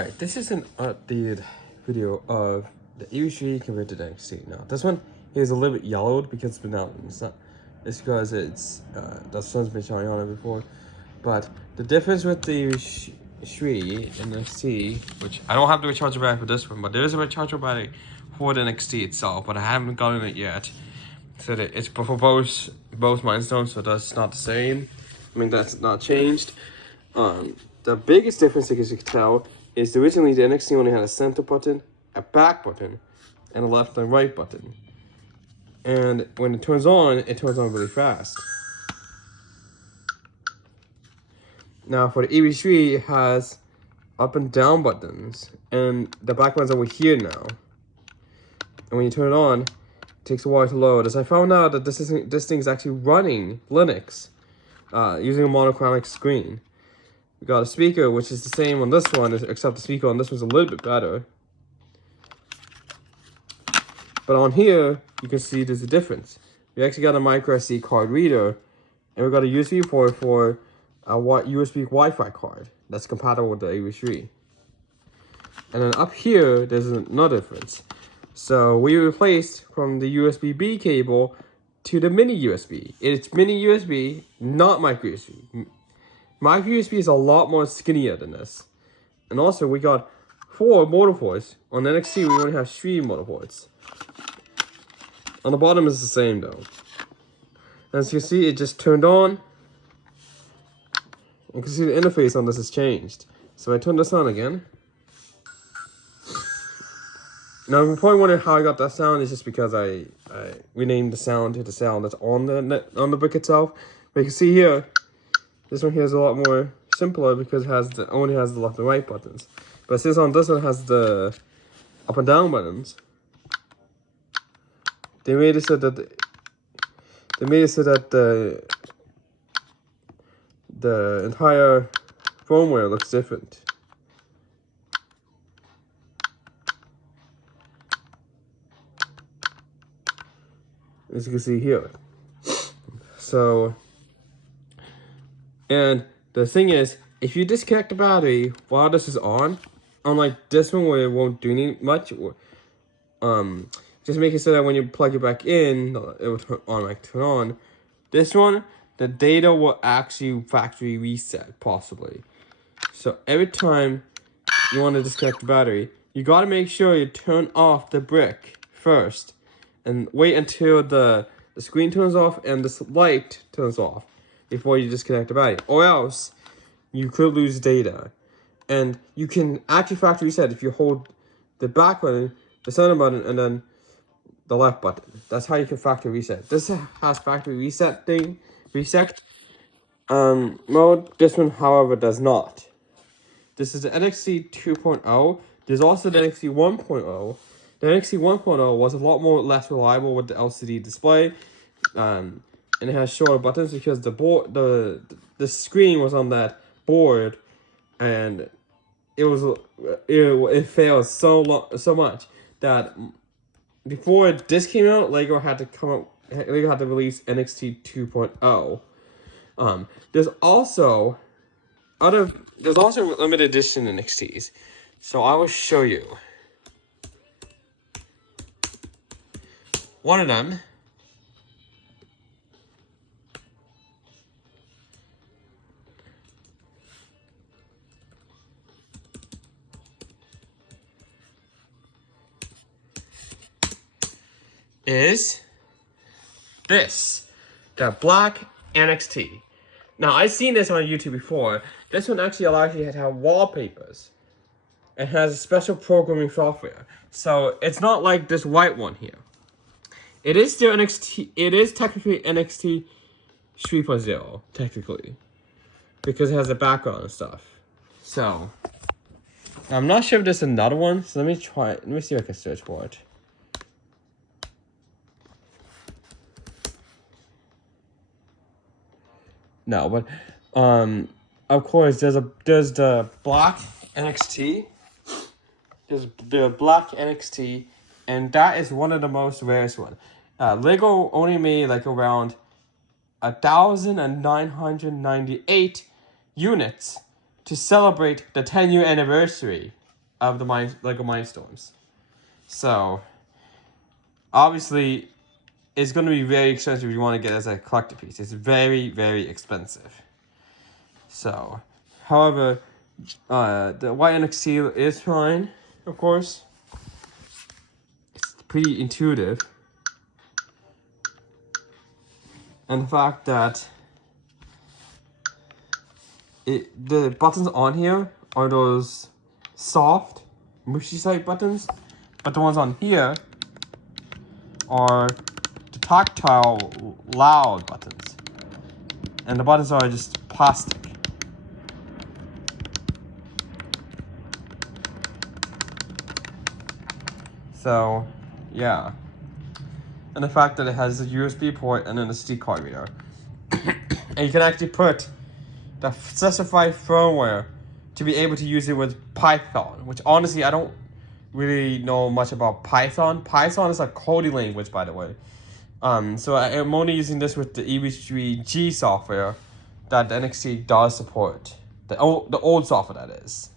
Alright, this is an updated video of the Ev3 compared to the NXT. Now, this one is a little bit yellowed because it's been out. It's because the sun's been shining on it before. But the difference with the Ev3 and NXT, which I don't have the rechargeable battery for this one, but there is a rechargeable battery for the NXT itself, but I haven't gotten it yet. So that it's for both milestones, so that's not the same. I mean, that's not changed. The biggest difference, as you can tell, is originally the NXT only had a center button, a back button, and a left and right button. And when it turns on really fast. Now for the Ev3, it has up and down buttons, and the back button's over here now. And when you turn it on, it takes a while to load. As I found out that this thing is actually running Linux, using a monochromatic screen. We got a speaker, which is the same on this one, except the speaker on this one's a little bit better. But on here, you can see there's a difference. We actually got a micro SD card reader, and we got a USB port for a USB Wi-Fi card that's compatible with the Ev3. And then up here, there's another difference. So we replaced from the USB-B cable to the mini USB. It's mini USB, not micro USB. Micro USB is a lot more skinnier than this. And also, we got 4 motor ports. On NXT, we only have 3 motor ports. On the bottom is the same though. As you can see, it just turned on. You can see the interface on this has changed. So I turn this on again. Now you're probably wondering how I got that sound. It's just because I renamed the sound to the sound that's on the brick itself. But you can see here, this one here is a lot more simpler because it only has the left and right buttons. But since on this one has the up and down buttons, they made it so that the entire firmware looks different. As you can see here. So, and the thing is, if you disconnect the battery while this is on, unlike this one where it won't do any much, just make it so that when you plug it back in, it will turn on. This one, the data will actually factory reset, possibly. So every time you want to disconnect the battery, you got to make sure you turn off the brick first. And wait until the screen turns off and this light turns off before you disconnect the battery. Or else, you could lose data. And you can actually factory reset if you hold the back button, the center button, and then the left button. That's how you can factory reset. This has factory reset mode. This one, however, does not. This is the NXT 2.0. There's also the NXT 1.0. The NXT 1.0 was a lot less reliable with the LCD display, and it has shorter buttons because the screen was on that board, and it failed so much that before this came out, Lego had to release NXT 2.0. There's also limited edition NXTs, so I will show you. One of them is this, the black NXT. Now, I've seen this on YouTube before. This one actually allows you to have wallpapers. It has a special programming software. So, it's not like this white one here. It is still NXT. It is technically NXT 3.0, technically, because it has a background and stuff. So, I'm not sure if there's another one. So let me try. Let me see if I can search for it. No, but of course, there's the black NXT. There's the black NXT. And that is one of the most rarest one. Lego only made like around 1,998 units to celebrate the 10-year anniversary of the Lego Mindstorms. So, obviously, it's going to be very expensive if you want to get it as a collector piece. It's very, very expensive. So, however, the white NXT is fine, of course. It's pretty intuitive. And the fact that the buttons on here are those soft, mushy side buttons, but the ones on here are the tactile, loud buttons. And the buttons are just plastic. So, yeah. And the fact that it has a USB port and an SD card reader. And you can actually put the specified firmware to be able to use it with Python, which honestly I don't really know much about Python. Python is a coding language, by the way. So I'm only using this with the Ev3 software that the NXT does support. The old software, that is.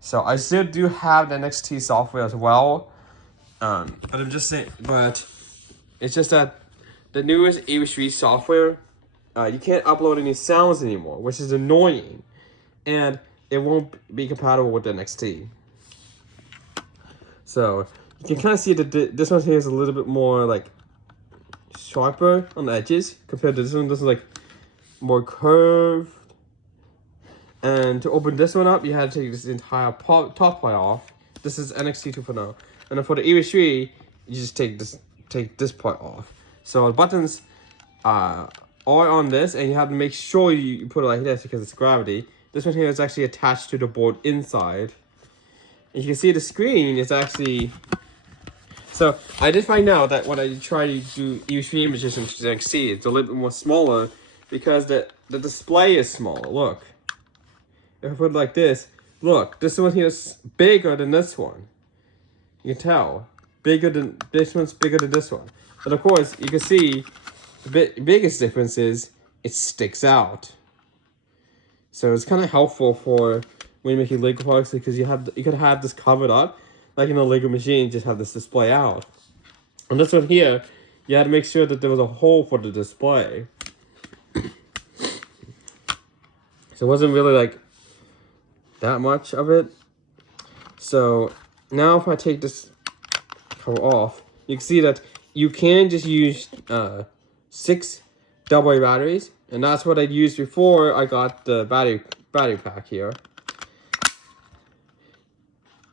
So I still do have the NXT software as well. But I'm just saying, but it's just that the newest Ev3 software, you can't upload any sounds anymore, which is annoying. And it won't be compatible with the NXT. So you can kind of see that this one here is a little bit more like sharper on the edges compared to this one. This is like more curved. And to open this one up, you had to take this entire top part off. This is NXT 2.0. And then for the Ev3, you just take this part off. So the buttons are on this, and you have to make sure you put it like this because it's gravity. This one here is actually attached to the board inside. And you can see the screen is actually... So I did find out that when I try to do Ev3 images in NXT, it's a little bit more smaller because the display is smaller. Look. If I put it like this, look, this one here is bigger than this one. You can tell. This one's bigger than this one. But of course, you can see the biggest difference is it sticks out. So it's kind of helpful for when you're making Lego products because you could have this covered up, like in a Lego machine, just have this display out. And this one here, you had to make sure that there was a hole for the display. So it wasn't really like that much of it. So now if I take this cover off, you can see that you can just use 6 AA batteries, and that's what I'd used before I got the battery pack here.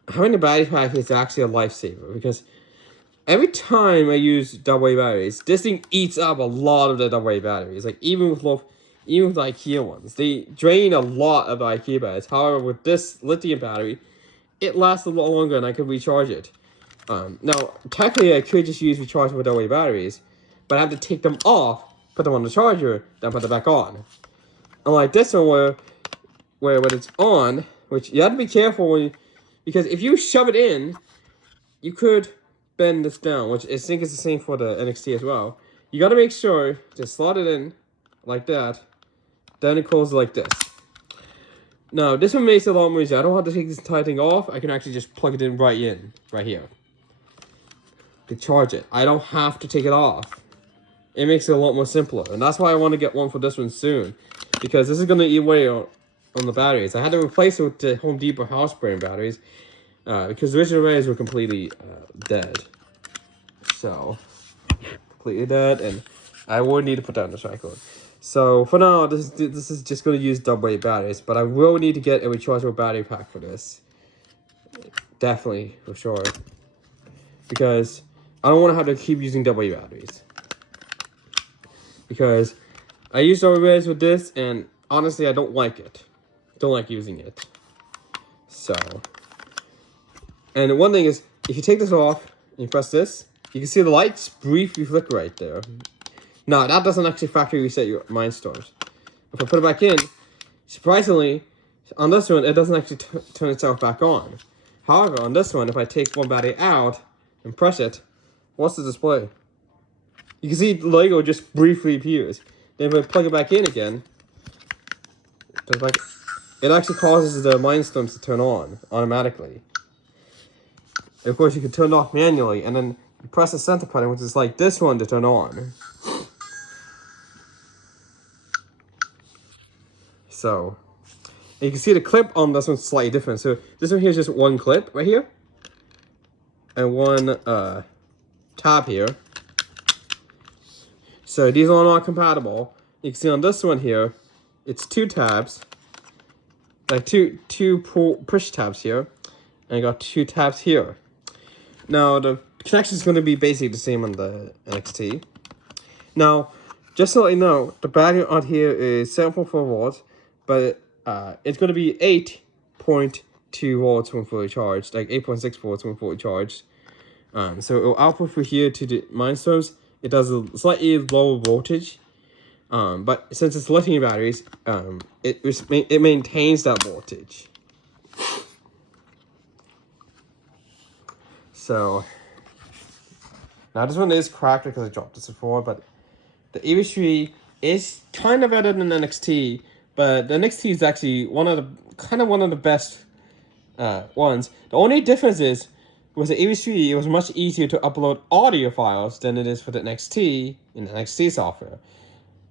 Having a battery pack is actually a lifesaver because every time I use AA batteries, this thing eats up a lot of the AA batteries. Like even with the IKEA ones, they drain a lot of the IKEA batteries. However, with this lithium battery, it lasts a lot longer and I can recharge it. Now, technically, I could just use rechargeable AA batteries, but I have to take them off, put them on the charger, then put them back on. Unlike this one where when it's on, which you have to be careful because if you shove it in, you could bend this down, which I think is the same for the NXT as well. You got to make sure to slot it in like that, then it closes like this. Now, this one makes it a lot more easier. I don't have to take this entire thing off. I can actually just plug it in right here. To charge it. I don't have to take it off. It makes it a lot more simpler. And that's why I want to get one for this one soon. Because this is going to eat away on the batteries. I had to replace it with the Home Depot house brand batteries. Because the original batteries were completely dead. So, completely dead. And I would need to put that in the recycle. So, for now, this is just going to use AA batteries. But I will need to get a rechargeable battery pack for this. Definitely, for sure. Because I don't want to have to keep using AA batteries. Because I used AA batteries with this, and honestly, I don't like it. Don't like using it. So. And one thing is, if you take this off, and you press this, you can see the lights briefly flicker right there. Now, that doesn't actually factory reset your Mindstorms. If I put it back in, surprisingly, on this one, it doesn't actually turn itself back on. However, on this one, if I take one battery out and press it, what's the display? You can see the Lego just briefly appears. Then if I plug it back in again, it actually causes the Mindstorms to turn on automatically. Of course, you can turn it off manually, and then you press the center button, which is like this one, to turn on. So, you can see the clip on this one's slightly different. So this one here is just one clip right here, and one tab here. So these are not compatible. You can see on this one here, it's two tabs, like two push tabs here, and I got two tabs here. Now the connection is going to be basically the same on the NXT. Now, just to let you know, the battery on here is 7.4 volts, but it's going to be 8.2 volts when fully charged, like 8.6 volts when fully charged. So it will output from here to the Mindstorms. It does a slightly lower voltage, but since it's lithium batteries, it maintains that voltage. So now this one is cracked because I dropped this before, but the Ev3 is kind of better than the NXT, but the NXT is actually one of the best ones. The only difference is with the Ev3, it was much easier to upload audio files than it is for the NXT in the NXT software.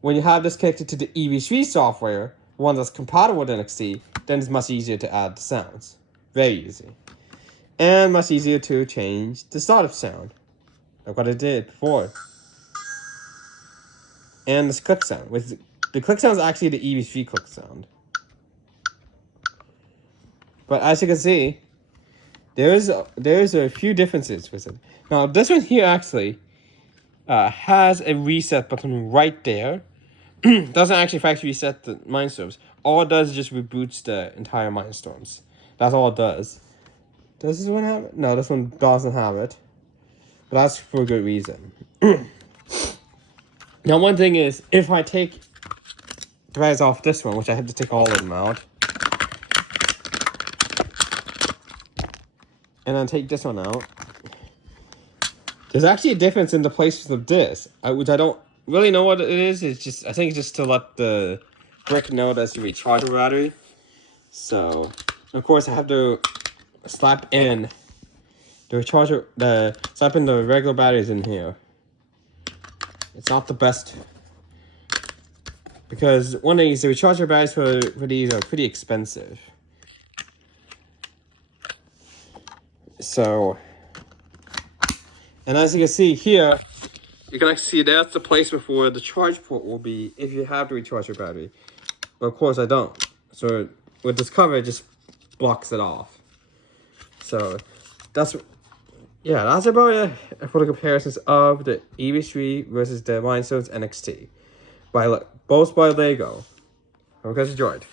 When you have this connected to the Ev3 software, one that's compatible with NXT, then it's much easier to add the sounds. Very easy. And much easier to change the startup sound, like what I did before. And this click sound. The click sound is actually the Ev3 click sound. But as you can see, there's a few differences with it. Now this one here actually has a reset button right there. Doesn't actually factory reset the Mindstorms. All it does is just reboots the entire Mindstorms. That's all it does. Does this one have it? No, this one doesn't have it. But that's for a good reason. Now, one thing is, if I take the batteries off this one, which I had to take all of them out, and then take this one out, there's actually a difference in the placement of this, which I don't really know what it is. It's just, I think it's just to let the brick know that's a rechargeable battery. So, of course, I have to slap in the regular batteries in here. It's not the best, because one thing is the rechargeable batteries for these are pretty expensive. So, and as you can see here, you can actually see that's the placement for the charge port will be if you have to recharge your battery. But of course I don't. So with this cover, it just blocks it off. So that's about it for the comparisons of the Ev3 versus the Mindstorms NXT, both by Lego. I hope you guys enjoyed.